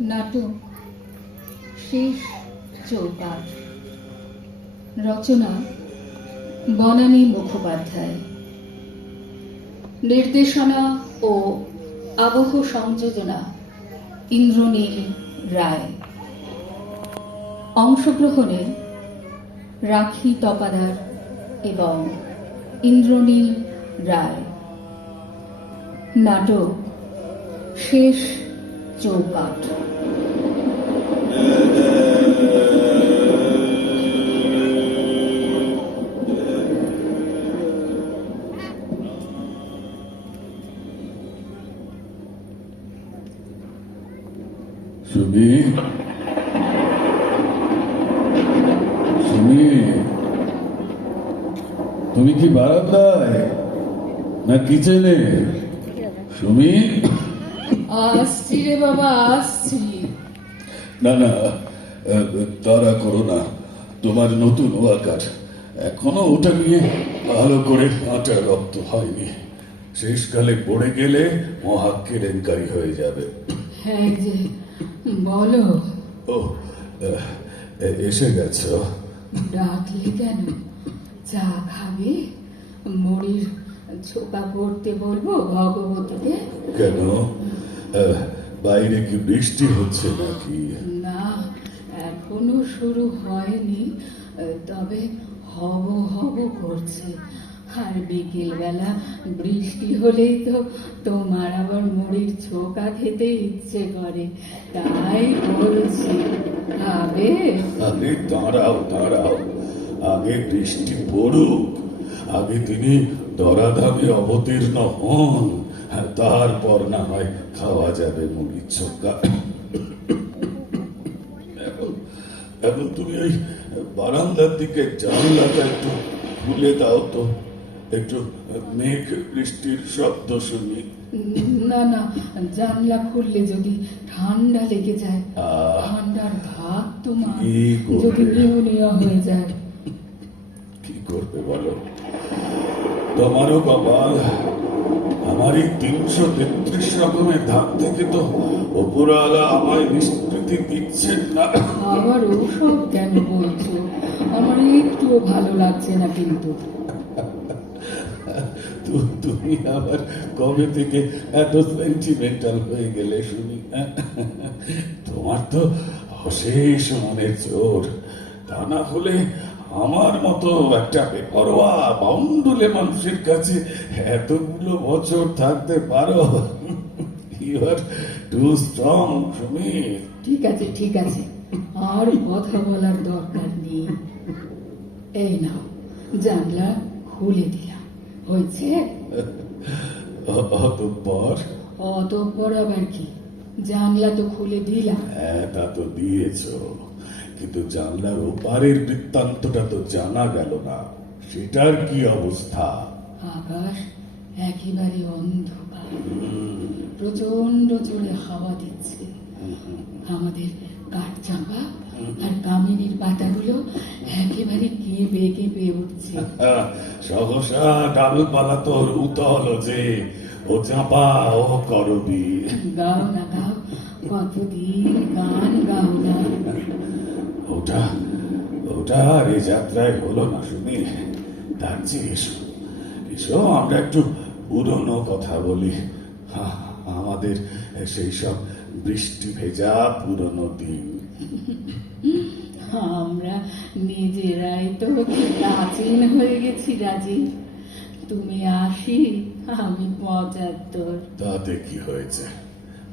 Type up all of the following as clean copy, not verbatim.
নাটক শেষ চৌপাট। রচনা বনানী মুখোপাধ্যায়। নির্দেশনা ও আবহ সংযোজনা ইন্দ্রনীল রায়। অংশগ্রহণে রাখি তপাদার এবং ইন্দ্রনীল রায়। নাটক শেষ চৌপাট। সুমি, সুমি, তুমি কি বারান্দায় না কিচেনে? সুমি, আসছি রে বাবা, আসছি। না না, তাড়া করো না। তোমার নতুন ওয়াকার, এখনো ওটা নিয়ে ভালো করে কাঁচা রক্ত হয়নি। শেষকালে পড়ে গেলে মহা কেলেঙ্কারি হয়ে যাবে। হ্যাঁ যে বলো। ও, এসে গেছো? ডাকলে কেন? চা খাবে? মুড়ির ছোপা করতে বলবো ভগবতীকে? কেন, বাইরে কি বৃষ্টি হচ্ছে নাকি? না, এখনো শুরু হয়নি, তবে হব হব করছে। আর বিকেল বেলা বৃষ্টি হলেই তো তোমার আবার মুড়ির ছোকা খেতে ইচ্ছে করে, তাই বলছি খাবে? আরে দাঁড়াও দাঁড়াও, আগে বৃষ্টি পড়ুক, আগে তিনি ধরাধামে অবতীর্ণ হন, তারপর না হয় খাওয়া যাবে মুড়ির ছোকা। এখন তুমি ওই বারান্দার দিকে জানলাটা একটু খুলে দাও তো, একটু মেঘ বৃষ্টির শব্দ শুনি। না না, জানলা খুললে যদি ঠান্ডা লেগে যায়, ঠান্ডার ভাগ তোমার যদি নিউমোনিয়া হয়ে যায়। কি করবে বলো? তোমারও কপাল, আমার এই ৩৩৩ রকমের ধাপ থেকে তো ওপরওয়ালা আমায় নিষ্কৃতি দিচ্ছেন না। আবার ওসব কেন বলছো? আমার একটুও ভালো লাগছে না কিন্তু। তুমি আবার কবে থেকে এত সেন্টিমেন্টাল হয়ে গেলে শুনি? তোমার তো অশেষ মনের জোর, তা না হলে আমার মতো একটা বেপরোয়া বাউন্ডুলে মানুষের কাছে এতগুলো বছর থাকতে পারো? ইউ আর টু স্ট্রং সুমির। ঠিক আছে ঠিক আছে, আর কথা বলার দরকার নেই। এই নাও, জানলা খুলে দিলাম, হয়েছে? অতঃপর আবার কি? জানলা তো খুলে দিলাম। হ্যাঁ, তা তো দিয়েছ, কিন্তু জানলার ওপারের বৃত্তান্তটা তো জানা গেল না। সেটার কি অবস্থা? আকাশ একেবারে অন্ধকার, প্রচন্ড জোরে হাওয়া দিচ্ছে। আমাদের কাঠচাঁপা আর কামিনীর পাতাগুলো একেবারে কেঁপে কেঁপে উঠছে। সহসা ডালপালা তোর উতল যে, ও চাপা ও করবি। গাও না গাও, কতদিন গান গাও না। ওটা ওটা আর এ যাত্রায় হলো না শুনি। তার চেয়ে এসো এসো, আমরা একটু পুরনো কথা বলি, আমাদের সেই সব বৃষ্টি ভেজা পুরনো দিন। আমরা নিজেরাই তো প্রাচীন হয়ে গেছি রাজি। তুমি ৮০, আমি ৭৫। তাতে কি হয়েছে?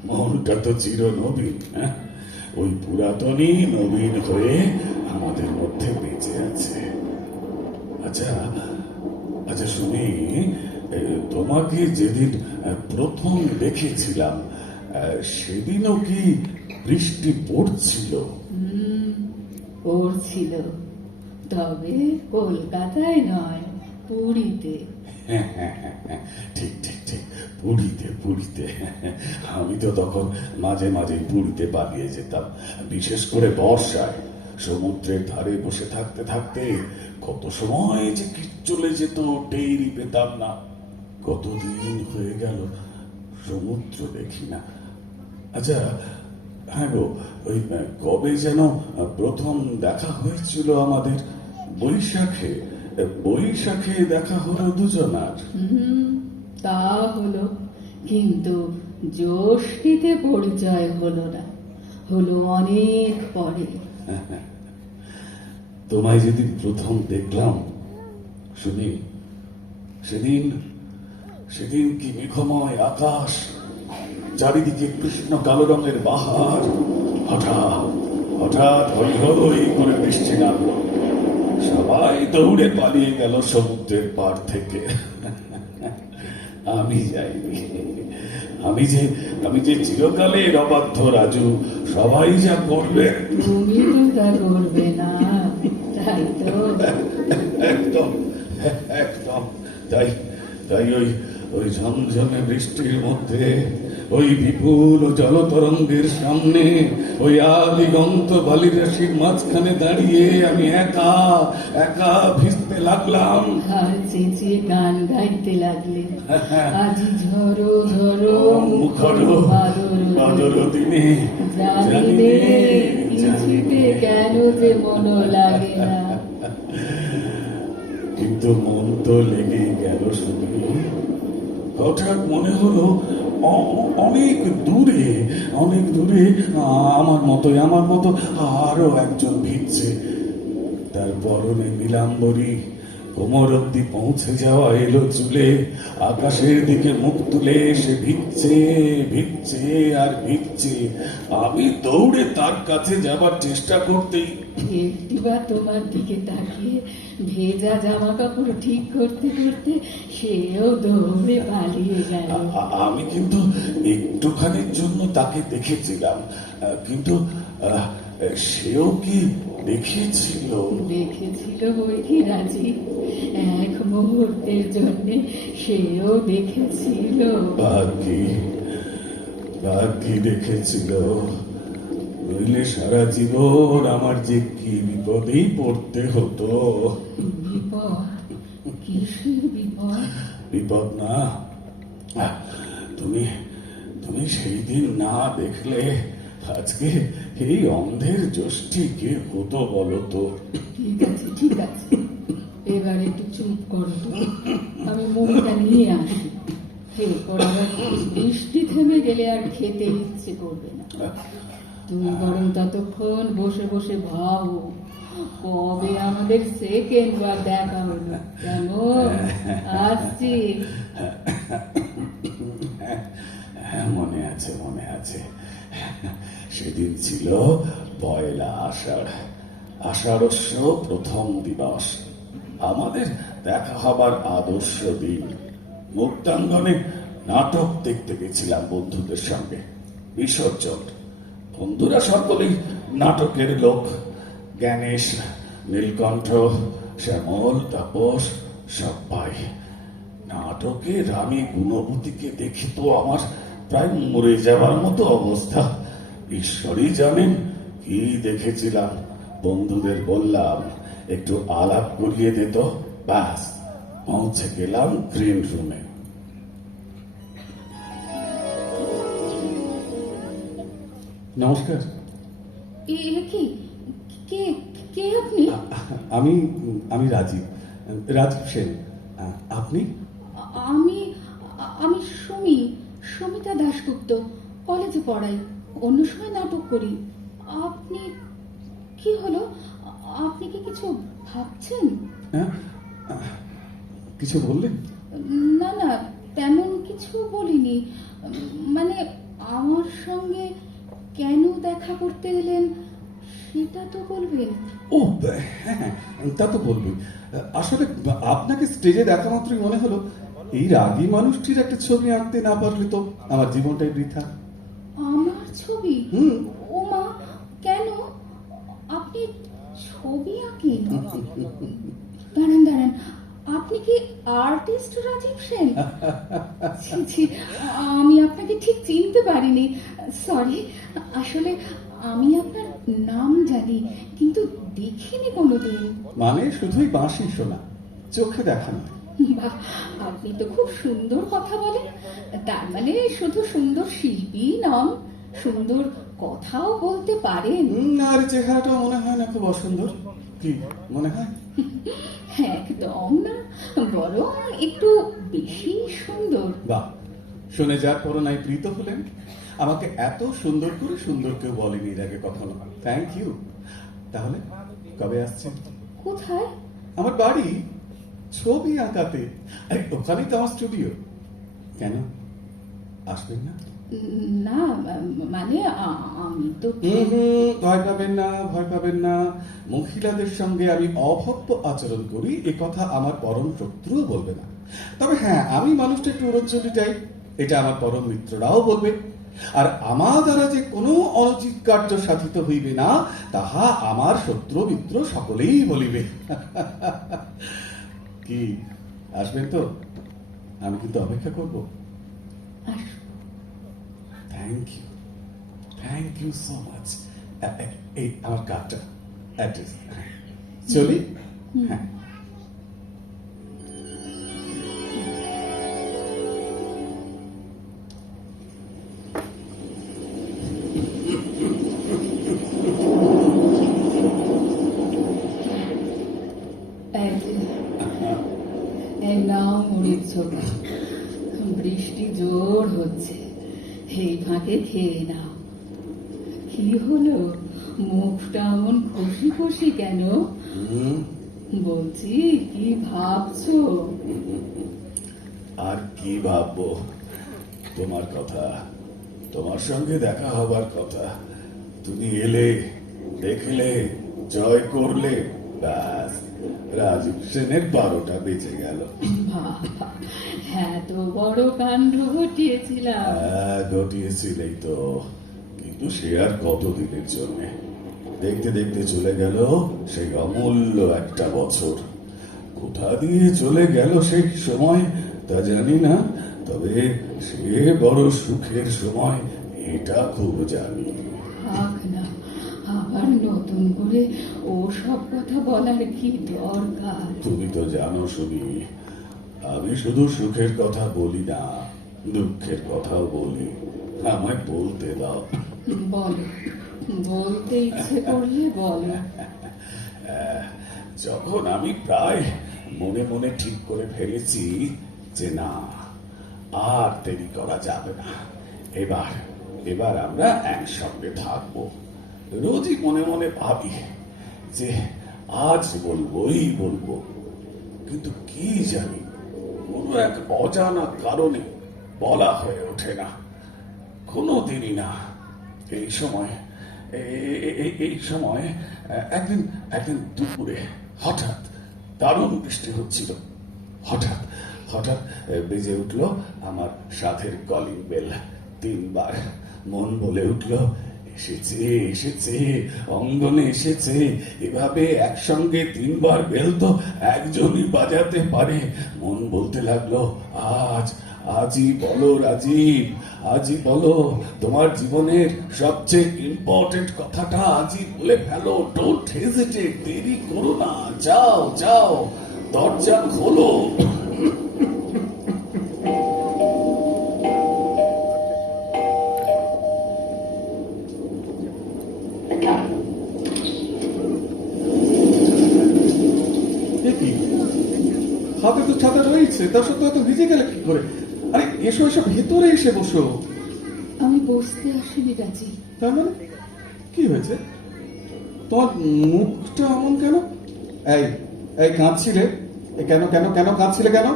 মনটা তো চির নবীন। ওই পুরাতনই নবীন হয়ে আমাদের মধ্যে বেঁচে আছে। আচ্ছা আচ্ছা শুনি, তোমাকে যেদিন প্রথম দেখেছিলাম সেদিনও কি বৃষ্টি পড়ছিল? পড়ছিল, তবে কলকাতায় নয়, পুরীতে। ঠিক ঠিক ঠিক, পুরীতে পুরীতে। আমি তো তখন মাঝে মাঝে পুরীতে পালিয়ে যেতাম, বিশেষ করে বর্ষায়। সমুদ্রের ধারে বসে থাকতে থাকতে কত সময় যে কি চলে যেত টেরই পেতাম না। কতদিন হয়ে গেল সমুদ্র দেখি না। আচ্ছা হ্যাঁ গো, ওই কবে যেন প্রথম দেখা হয়েছিল আমাদের? বৈশাখে। বৈশাখে দেখা হলো দুজনার। তা হলো, কিন্তু জ্যৈষ্ঠীতে পরিচয় হলো না, হলো অনেক পরে। তোমায় যেদিন প্রথম দেখলাম শুনি, সেদিন সেদিন কি মেঘময় আকাশ, চারিদিকে কৃষ্ণ কালো রঙের বাহার। হঠাৎ হঠাৎ হই হই করে বৃষ্টি নামলো, সবাই দৌড়ে পালিয়ে গেল সমুদ্রের পার থেকে। আমি যাইনি। আমি যে চিরকালের অবাধ্য রাজু, সবাই যা করবে। তুমি তো তা করবে না, তাই তো? একদম একদম তাই। তাই ওই ঝমঝমে বৃষ্টির মধ্যে, ওই বিপুল জলতরঙ্গের সামনে, ওই আদিগন্ত বালিরাশির মাঝখানে দাঁড়িয়ে আমি একা একা ভিজতে লাগলাম আর চেঁচিয়ে গান গাইতে লাগলে। আজি ঝরো ঝরো মুখর বাদল দিনে, জানি নে কিছুতে কেন যে মন লাগে না। কিন্তু মন তো লেগে গেল শুনি। হঠাৎ মনে হলো অনেক দূরে আমার মতো আরো একজন ভিজছে। তার পরনে নীলাম্বরী, কোমর অব্দি পৌঁছে যাওয়া এলো চুলে, আকাশের দিকে মুখ তুলে সে ভিজছে আর ভিজছে। আমি দৌড়ে তার কাছে যাবার চেষ্টা করতেই একটিবার তোমার দিকে তাকিয়ে ভেজা জামা কাপড় ঠিক করতে করতে সেও দৌড়ে পালিয়ে গেল। আমি কিন্তু একটুখানির জন্য তাকে দেখেছিলাম, কিন্তু সেও কি দেখেছিল? দেখেছিল বই কি রাজি, এক মুহূর্তের জন্য সেও দেখেছিল। ভাগ্যি দেখেছিল, নইলে সারা জীবন আমার যে কি বিপদেই পড়তে হতো। বিপদ? কিসের বিপদ? বিপদ না, তুমি তুমি সেই দিন না দেখলে আজকে এই অন্ধের জ্যোষ্ঠী কে হতো বলো তো? ঠিক আছে, এবার একটু চুপ করো তো, আমি মুখটা নিয়ে আসি। এরপর আবার বৃষ্টি থেমে গেলে আর খেতে ইচ্ছে করবে না। তুমি বরং ততক্ষণ বসে বসে ভাবো কবে আমাদের সেকেন্ড বার দেখা হলো। কেমন? আসছি। মনে আছে। সেদিন ছিল পয়লা আষাঢ়স্য প্রথম দিবস, আমাদের দেখা হবার আদর্শ দিন। মুক্তাঙ্গনে নাটক দেখতে গেছিলাম বন্ধুদের সঙ্গে। বিসর্জন। বন্ধুরা সকলেই নাটকের লোক, জ্ঞানেশ, নীলকণ্ঠ, শ্যামল, তাপস, সবাই। নাটকে রানী গুণবতীকে দেখে তো আমার প্রায় মরে যাওয়ার মতো অবস্থা। ঈশ্বরই জানেন কি দেখেছিলাম। বন্ধুদের বললাম একটু আলাপ করিয়ে দিত, ব্যাস পৌঁছে গেলাম গ্রিন রুমে। নমস্কার। কি? কে কে আপনি? আমি রাজীব সেন। আপনি? আমি সুমিতা দাশগুপ্ত, কলেজে পড়াই, অন্য সময় নাটক করি। আপনি কি হলো? আপনি কি কিছু ভাবছেন? কিছু বললেন? না, তেমন কিছু বলিনি। মানে আমার সঙ্গে কেন দেখা করতে এলেন সেটা তো বলবেন। ও হ্যাঁ, তা তো বলবি। আসলে আপনাকে স্টেজে দেখা মাত্রই মনে হলো এই রাগী মানুষটির একটা ছবি আঁকতে না পারলে তো আমার জীবনটাই বৃথা। আমার ছবি? ও মা, কেন? আপনি ছবি আঁকেন? দাঁড়ান, আপনি কি আর্টিস্ট রাজীব সেন? ছি, আমি আপনাকে ঠিক চিনতে পারিনি, সরি। আসলে আমি আপনার নাম জানি, কিন্তু দেখিনি কোনোদিন। মানে শুধুই বাঁশি শোনা, চোখে দেখা না? বাহ, আপনি তো খুব সুন্দর কথা বলেন। তার মানে শুধু সুন্দর শিল্পী নন, সুন্দর কথাও বলতে পারেন। আর চেহারাটা মনে হয় না খুব অসুন্দর, কি মনে হয়? একদম না, বরং একটু বেশি সুন্দর। বাহ, শুনে যার পরনাই প্রীত হলেন। আমাকে এত সুন্দর করে সুন্দর কেউ বলেনি এর আগে কখনো। Thank you. তাহলে কবে আসছেন? কোথায়? আমার বাড়ি, ছবি আঁকাতে। আরে ওখানেই তো আমার স্টুডিও। কেন আসবেন না? না, মানে আমি তো ভয় পাবেন না, ভয় পাবেন না। মহিলাদের সঙ্গে আমি অভব্য আচরণ করি এ কথা আমার পরম শত্রুও বলবে না। তবে হ্যাঁ, আমি মানুষটা একটু উড়নচণ্ডী টাইপ, এটা আমার পরম মিত্ররাও বলবে। আর আমার দ্বারা যে কোনো অনুচিত কার্য সাধিত হইবে না, তাহা আমার শত্রু মিত্র সকলেই বলিবে। কি আসবেন তো? আমি কিন্তু অপেক্ষা করব। আসবো। Thank you so much. এই আমার কার্ডটা, অ্যাড্রেস। চলি। হ্যাঁ। এই নাও মুড়ির ছোটা, বৃষ্টি জোর হচ্ছে, এই ফাঁকে খেয়ে নাও। কি হলো, মুখটা এমন খুশি খুশি কেন? বলছি, কি ভাবছো? আর কি ভাববো, তোমার কথা, তোমার সঙ্গে দেখা হবার কথা। তুমি এলে, দেখলে, জয় করলে, ব্যাস রাজীব সেনের 12টা বেঁচে গেল। বাবা, এত বড় কাণ্ড ঘটিয়েছিলাম। ঘটিয়েছিলেই তো, কিন্তু সে আর কতদিনের জন্য। দেখতে দেখতে চলে গেল সেই অমূল্য একটা বছর। কোথা দিয়ে চলে গেল সেই সময় তা জানি না, তবে সে বড় সুখের সময় এটা খুব জানি। থাক না, আবার নতুন করে ও সব কথা বলার কি দরকার? তুমি তো জানো শুনি, আমি শুধু সুখের কথা বলি না, দুঃখের কথাও বলি। আমায় বলতে দাও। বলো, বলতে ইচ্ছে করলে বলো। যখন আমি প্রায় মনে মনে ঠিক করে ফেলেছি যে না, আর দেরি করা যাবে না, এবার এবার আমরা একসঙ্গে থাকবো, রোজই মনে মনে ভাবি যে আজ বলবোই বলবো, কিন্তু কি জানি কোনো এক অজানা কারণে বলা হয়ে ওঠে না, কোনো দিনই না। এই সময় একদিন একদিন দুপুরে হঠাৎ দারুণ বৃষ্টি হচ্ছিল। হঠাৎ হঠাৎ বেজে উঠলো আমার সাথের কলিং বেল 3 বার। মন বলে উঠলো, এসেছে এসেছে, অঙ্গনে এসেছে। এভাবে একসঙ্গে 3 বার বেল তো একজনই বাজাতে পারে। মন বলতে লাগলো, আজই বলো রাজীব, আজই বলো, তোমার জীবনের সবচেয়ে ইম্পর্টেন্ট কথাটা আজই বলে ফেলো। ডোন্ট হেজিটেট, দেরি করো না, যাও যাও, দরজা খোলো। হাতে তো ছাতা রয়েছে, তার সত্ত্বেও তো ভিজে গেলে কি করে? আরে এসো এসো, ভেতরে এসে বসো। আমি বসতে আসিনি রাজি। তার মানে কি হয়েছে? তোমার মুখটা এমন কেন? এই এই কাঁদছিলে কেন? কেন কেন কাঁদছিলে কেন?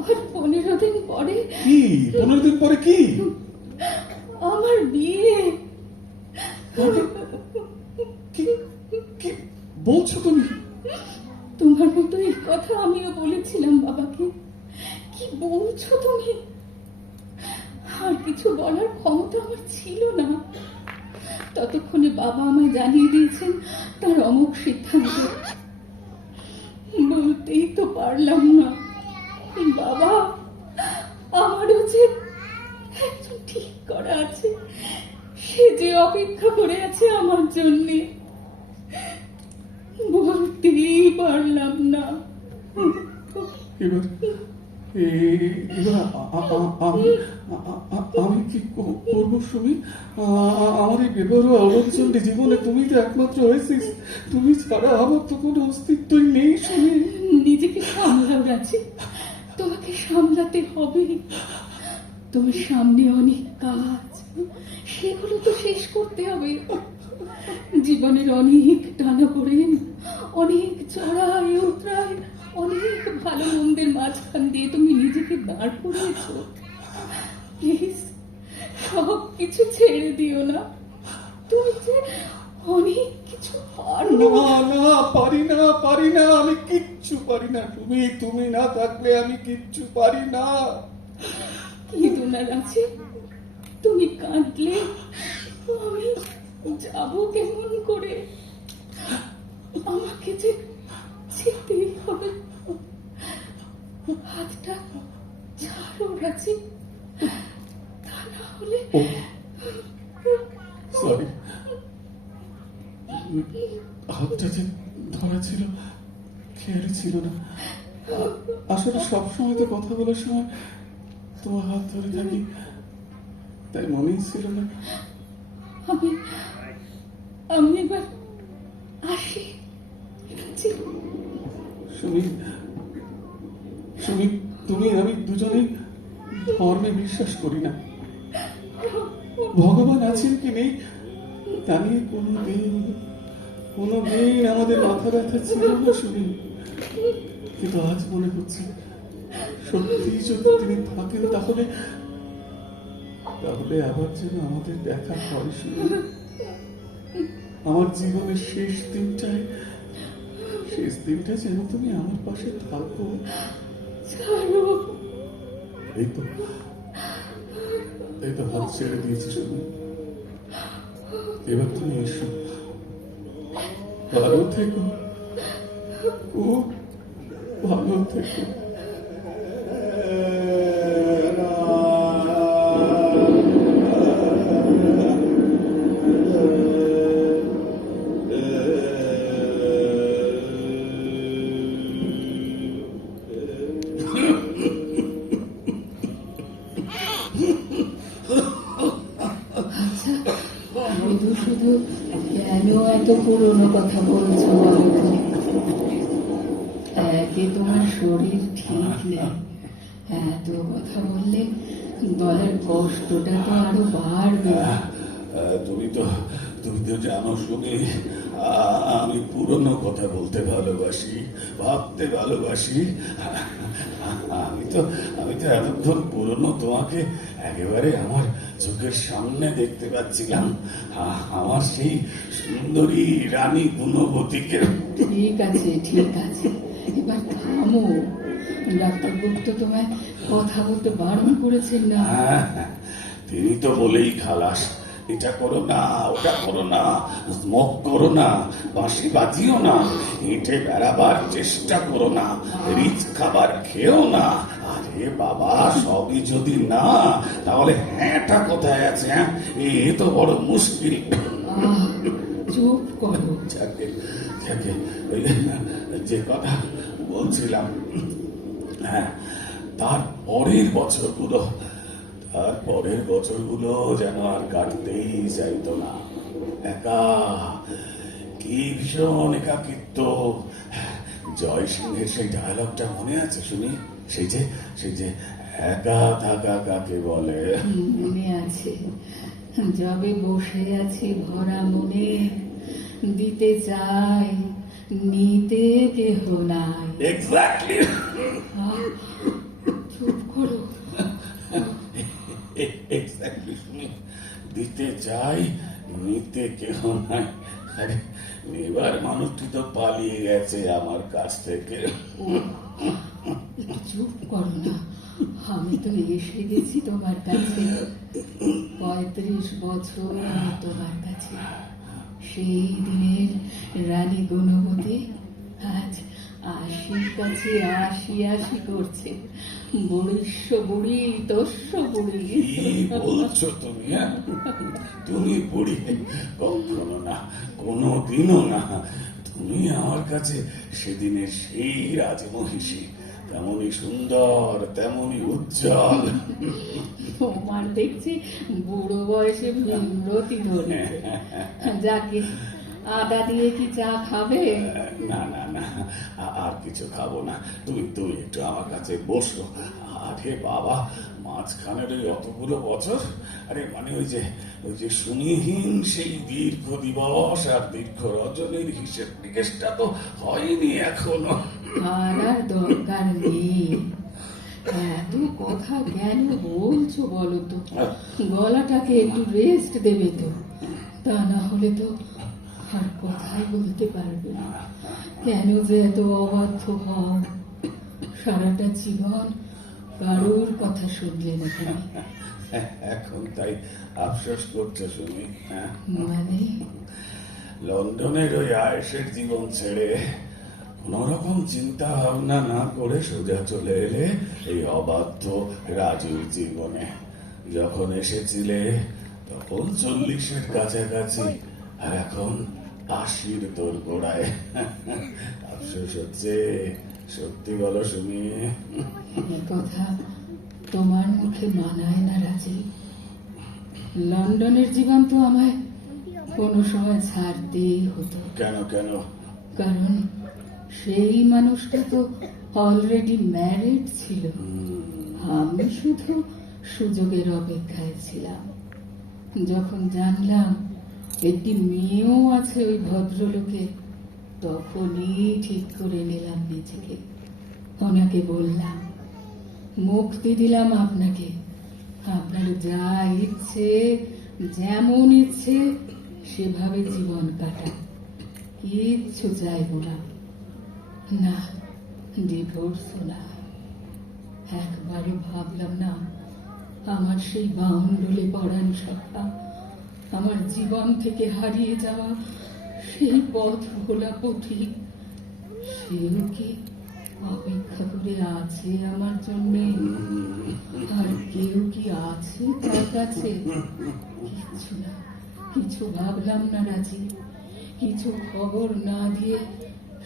আর 15 দিন পরে। কি 15 দিন পরে? কি আমার বিয়ে। কি কি বলছো তুমি? তোমার মতো এই কথা আমিও বলেছিলাম বাবাকে। কি বলছো তুমি? আর কিছু বলার ক্ষমতা আমার ছিল না। ততক্ষণে বাবা আমায় জানিয়ে দিয়েছেন তার অমোঘ সিদ্ধান্ত। বলতেই তো পারলাম না। বাবা, আমারও যে একজন ঠিক করা আছে, সে যে অপেক্ষা করে আছে আমার জন্যে। বলতেই পারলাম না। এবার এবার আমি কি করবো সুমি? আমার এই বেপরোয়া অবচন্ডী জীবনে তুমি তো একমাত্র হয়েছিস। তুমি ছাড়া আমার তো কোনো অস্তিত্বই নেই সুমি। নিজেকে সামলাও রাজি, তোমাকে সামলাতে হবে। তোমার সামনে অনেক কাজ, সেগুলো তো শেষ করতে হবে। জীবনের অনেক টানাপোড়েন, অনেক চড়াই উতরাই, অনেক ভালো মন্দের মাঝখান দিয়ে তুমি নিজেকে দাঁড় করিয়েছ। প্লিজ সব কিছু ছেড়ে দিও না। তুমি যে অনেক কিছু পারো। না না, পারি না, আমি কিচ্ছু পারি না। তুমি না থাকলে আমি কিচ্ছু পারি না। ইদুনার আছে, তুমি কাঁদলে আমি যাব কেমন করে? আমাকে যে যেতেই হবে। হাতটা ছাড়ো রাজি, তা না হলে সরি, হাতটা যে ধরা ছিল খেয়াল ছিল না। আসলে সবসময় তো কথা বলার সময় তোমার হাত ধরে থাকি, তাই মনেই ছিল না। আমি এবার আসি রাজি। সুমি, তুমি আমি দুজনেই ধর্মে বিশ্বাস করি না। ভগবান আছেন কি নেই তা নিয়ে কোনোদিন আমাদের মাথা ব্যথা ছিল না সুমি। কিন্তু আজ মনে হচ্ছে সত্যি যদি তিনি থাকেন তাহলে আবার যেন আমাদের দেখা হয় শুনি। আমার জীবনের শেষ দিনটা যেন তুমি আমার পাশে থাকো। এই তো হাত ছেড়ে দিয়েছি শুনি। এবার তুমি এসো, ভালো থেকো, খুব ভালো থেকো। শুধু কেন এত পুরনো কথা বলছো বলো তো? একে তোমার শরীর ঠিক নেই, এত কথা বললে গলার কষ্টটা তো আরো বাড়বে। তুমি তো জানো শুনি, আমি পুরনো কথা বলতে ভালোবাসি, ভাবতে ভালোবাসি। আমি তো এতক্ষণ পুরনো তোমাকে একেবারে আমার চোখের সামনে দেখতে পাচ্ছিলাম, আমার সেই সুন্দরী রানী গুণবতীকে। ঠিক আছে, এবার থামো। ডাক্তারবাবু তো তোমায় কথা বলতে বারণ করেছেন না। তিনি তো বলেই খালাস, এটা করো না, ওটা করো না, স্মোক করো না, বাঁশি বাজিও না, হেঁটে বেড়াবার চেষ্টা করো না, রিচ খাবার খেও না। আরে বাবা, সবই যদি না, তাহলে হ্যাঁটা কোথায় আছে? এ তো বড় মুশকিল। চুপ করো। যে কথা বলছিলাম, হ্যাঁ, তার পরের বছরগুলো যেন আর কাটতেই চাইতো না। একা, কি ভীষণ একাকিত্ব। জয় সিংহের সেই ডায়লগটা মনে আছে শুনি? সেই যে একা থাকা কাকে বলে? মনে আছে। যবে বসে আছি ভরা মনে, দিতে চাই নিতে কেহ নাই। এক্স্যাক্টলি। চুপ করো। এক্স্যাক্টলি শুনি, দিতে চাই নিতে কেহ নাই। আরে এবার মানুষটি তো পালিয়ে গেছে আমার কাছ থেকে। একটু চুপ করো না, আমি তো এসে গেছি তোমার কাছে। 35 বছর আমি তোমার কাছে। সেই দিনের রানী গুণবতী আজ 80 কাছে আশি করছে। বড়িষ্য বুড়ি, তস্য বুড়ি। কি বলছো তুমি? তুমি বুড়ি কখনো না, কোনোদিনও না। তুমি আমার কাছে সেদিনের সেই রাজমহিষী, তেমনই সুন্দর, তেমনই উজ্জ্বল। তোমার দেখছি বুড়ো বয়সে ভীমরতি ধরেছে। যাকে আদা দিয়ে কি চা খাবে? না না না, আর কিছু খাবো না। তুমি তুমি একটু আমার কাছে বসো। আরে বাবা, মাঝখানের ওই অতগুলো বছর, আরে মানে ওই যে সুনিহীন সেই দীর্ঘ দিবস আর দীর্ঘ রজনীর হিসেব নিকেশটা তো হয়নি এখনো। আর দরকার নেই। এত কথা কেন বলছো বলো তো? গলাটাকে একটু রেস্ট দেবে তো, তা না হলে তো আর কথাই বলতে পারবে না। কেন যে এত অবাধ্য হও? সারাটা জীবন কারোর কথা শুনলে না তুমি। এখন তাই আফসোস করছো শুনি? মানে লন্ডনের ওই আয়েশের জীবন ছেড়ে কোন রকম চিন্তা ভাবনা না করে সোজা চলে এলে এই অবাধ্য রাজুর জীবনে। যখন এসেছিলে তখন 40-এর কাছাকাছি, আর এখন 80-র তোর গোড়ায়। আফসোস হচ্ছে, সত্যি বলো শুনি। এ কথা তোমার মুখে মানায় না রাজি। লন্ডনের জীবন তো আমায় কোনো সময় ছাড়তেই হতো। কেন কেন? কারণ সেই মানুষটা তো অলরেডি ম্যারিড ছিল। আমি শুধু সুযোগের অপেক্ষায় ছিলাম। যখন জানলাম একটি মেয়েও আছে ওই ভদ্রলোকে, তখনই ঠিক করে নিলাম নিজেকে। ওনাকে বললাম, মুক্তি দিলাম আপনাকে। আপনার যা ইচ্ছে, যেমন ইচ্ছে সেভাবে জীবন কাটান, কিচ্ছু চাইব না। না, ডিভোর্স না। একবারও ভাবলাম না আমার সেই বাউন্ডুলে পড়ান সত্তা, আমার জীবন থেকে হারিয়ে যাওয়া সেই পথ ভোলা পথিক, সেও কি অপেক্ষা করে আছে আমার জন্যে? আর কেউ কি আছে তার কাছে? কিচ্ছু না, কিছু ভাবলাম না রাজি। কিছু খবর না দিয়ে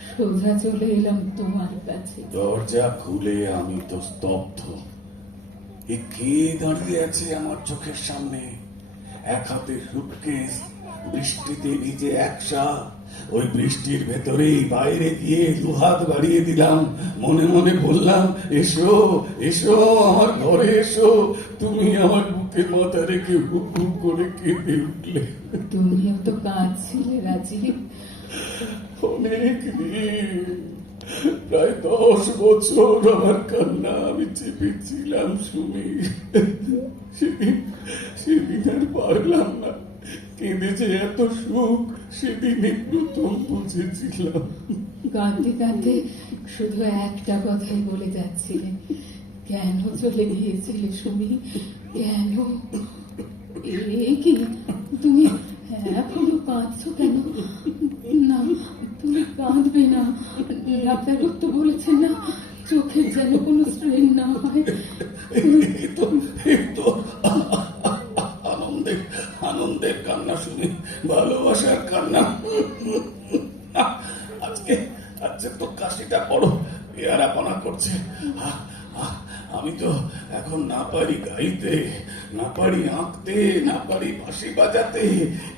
সোজা চলে এলাম তোমার কাছে। দরজা খুলে আমি তো স্তব্ধ। এ কে দাঁড়িয়ে আছে আমার চোখের সামনে? এক হাতে সুটকেস, বৃষ্টিতে ভিজে একসা। ওই বৃষ্টির ভেতরেই বাইরে গিয়ে দুহাত বাড়িয়ে দিলাম, মনে মনে বললাম, এসো এসো, আমার ঘরে এসো। তুমি আমার বুকে মাথা রেখে হুক হুক করে কেঁদে উঠলে। তুমিও তো কাঁদছিলে রাজি। অনেক দিন, প্রায় 10 বছর আমার কান্না আমি চেপেছিলাম সুমি। সেদিন আর পারলাম না। কেঁদে যে এত সুখ সেদিনে প্রথম বুঝেছিলাম। কাঁদতে কাঁদতে শুধু একটা কথাই বলে যাচ্ছিলে, কেন চলে গিয়েছিলে সুমি? কেন? এ কি, তুমি এখনো কাঁদছো কেন? না, তুমি কাঁদবে না। ডাক্তার তো বলেছেন না চোখের যেন কোনো স্ট্রেন না হয়। এই তো আনন্দের আনন্দের কান্না শুনি, ভালোবাসার কান্না। আজকে তো কাশিটা বড় পেয়ারাপনা করছে। আমি তো এখন না পারি গাইতে, না পারি আঁকতে, না পারি বাঁশি বাজাতে,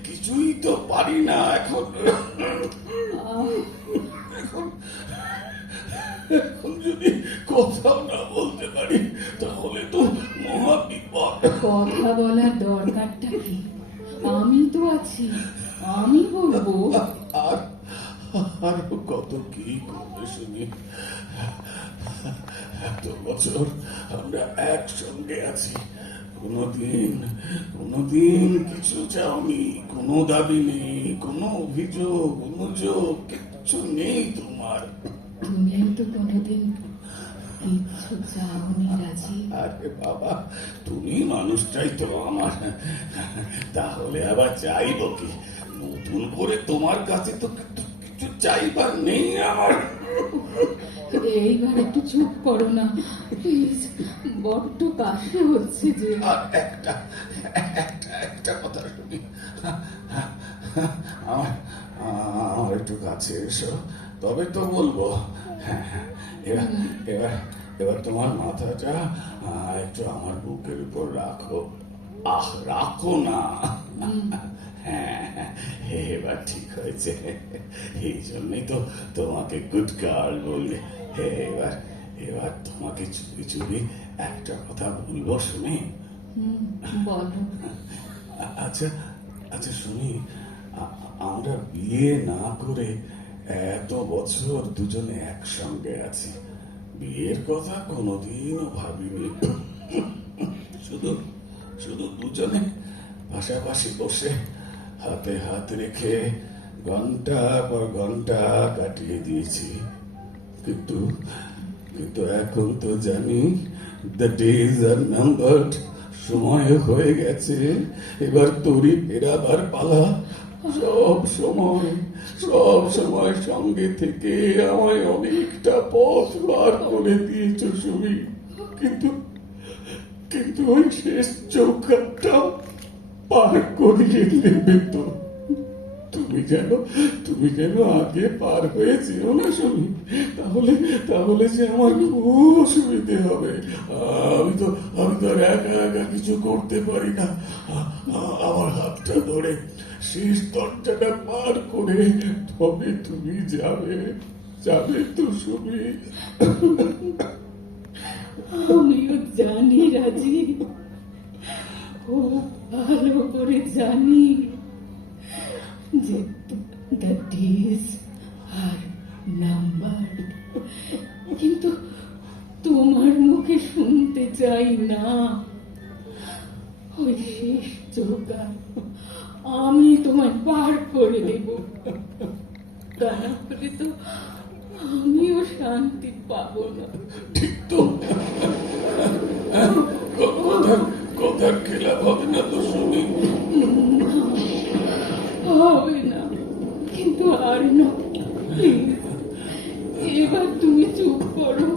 কিছুই তো পারি না এখন। এখন যদি কথাও না বলতে পারি তাহলে তো মহা বিপদ। কথা বলার দরকারটা কি? আমি তো আছি, আমি বলবো। আর আর কত কি করবে শুনি। এত বছর আমরা একসঙ্গে আছি, কোনোদিন কিছু চাওনি, কোনো দাবি নেই, কোনো অভিযোগ অনুযোগ কিচ্ছু নেই তোমার। তুমিও তো কোনোদিন কিচ্ছু চাওনি রাজি। আরে বাবা, তুমি মানুষটাই তো আমার, তাহলে আবার চাইবো কি? নতুন করে তোমার কাছে তো কিছু চাইবার নেই আমার। এইবার একটু চুপ করো না প্লিজ, বড্ড কাশি হচ্ছে যে। আর একটা কথা শুনি, আমার একটু কাছে এসো, তবে তো বলবো। এবার এবার এবার তোমার মাথাটা একটু আমার বুকের উপর রাখো। রাখো না। হ্যাঁ, এবার ঠিক হয়েছে। এই জন্যই তো তোমাকে গুড গার্ল বললে। এবার এবার তোমাকে চুপি চুপি একটা কথা বলবো, শুনি? বলো। আচ্ছা আচ্ছা শুনি, আমরা বিয়ে না করে এত বছর দুজনে একসঙ্গে আছি, বিয়ের কথা কোনোদিনও ভাবিনি। শুধু শুধু দুজনে পাশাপাশি বসে হাতে হাত রেখে ঘন্টা পর ঘন্টা কাটিয়ে দিয়েছি। কিন্তু কিন্তু এখন তো জানি দ্য ডেজ আর নাম্বারড, সময় হয়ে গেছে, এবার তোরই ফেরাবার পালা। সব সময় সঙ্গে থেকে আমায় অনেকটা পথ বার করে দিয়েছ সুমি, কিন্তু কিন্তু ওই শেষ চৌকাটটা পার করিয়ে নেবে তো। তুমি যেন আগে পার হয়ে যেও না শুনি, তাহলে যে আমার খুব অসুবিধে হবে। আমি তো আর একা একা কিছু করতে পারি না। আমার হাতটা ধরে শেষ দরজাটা পার করে তবে তুমি যাবে তো শুনি। আমিও জানি রাজি, খুব ভালো করে জানি যে দ্য ডেজ আর নাম্বার, কিন্তু তোমার মুখে শুনতে চাই না। ওই শেষ চৌকা আমি তোমায় পার করে দেব, তা না হলে তো আমিও শান্তি পাবো না। ঠিক তো, কথার খেলাপ হবে না তো শুনি? হবে না, কিন্তু আর না, প্লিজ এবার তুমি চুপ করো।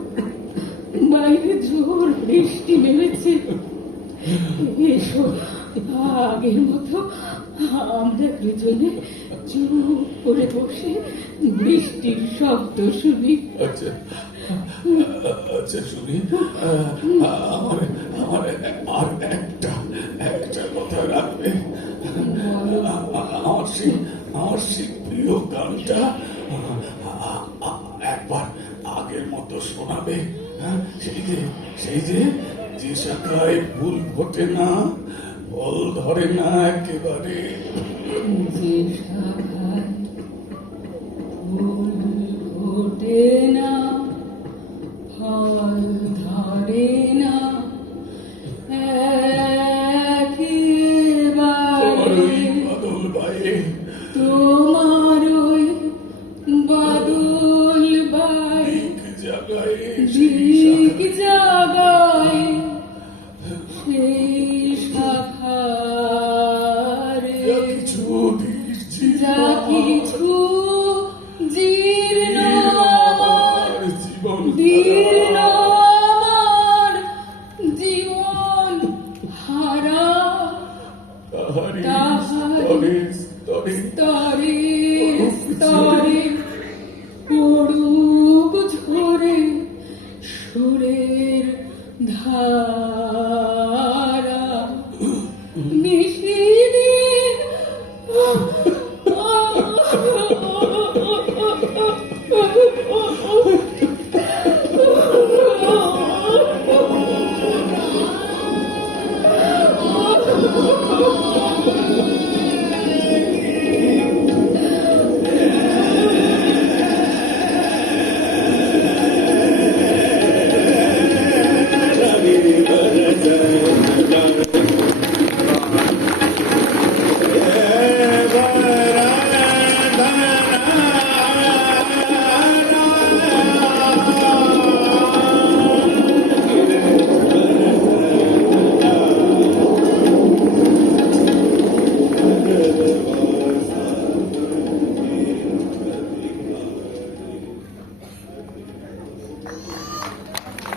বাইরে জোর বৃষ্টি নেমেছে, এসো আগের মতো আমরা দুজনে চুপ করে বসে বৃষ্টির শব্দ শুনি। আচ্ছা আচ্ছা শুনি, আমার আর একটা কথা রাখবে। আমার সেই প্রিয় গানটা একবার আগের মতো শোনাবে। সেই যে যে শাখায় ফুল ফোটে না, ফল ধরে না একেবারে, যে শাখায় ফুল ফোটে না, ফল ধরে না একেবারে, বাদল ভাই, তোমার ওই বাদল বাই দিক জাগায় সেই শাখারে যা কিছু জীর্ণ আমার জীবন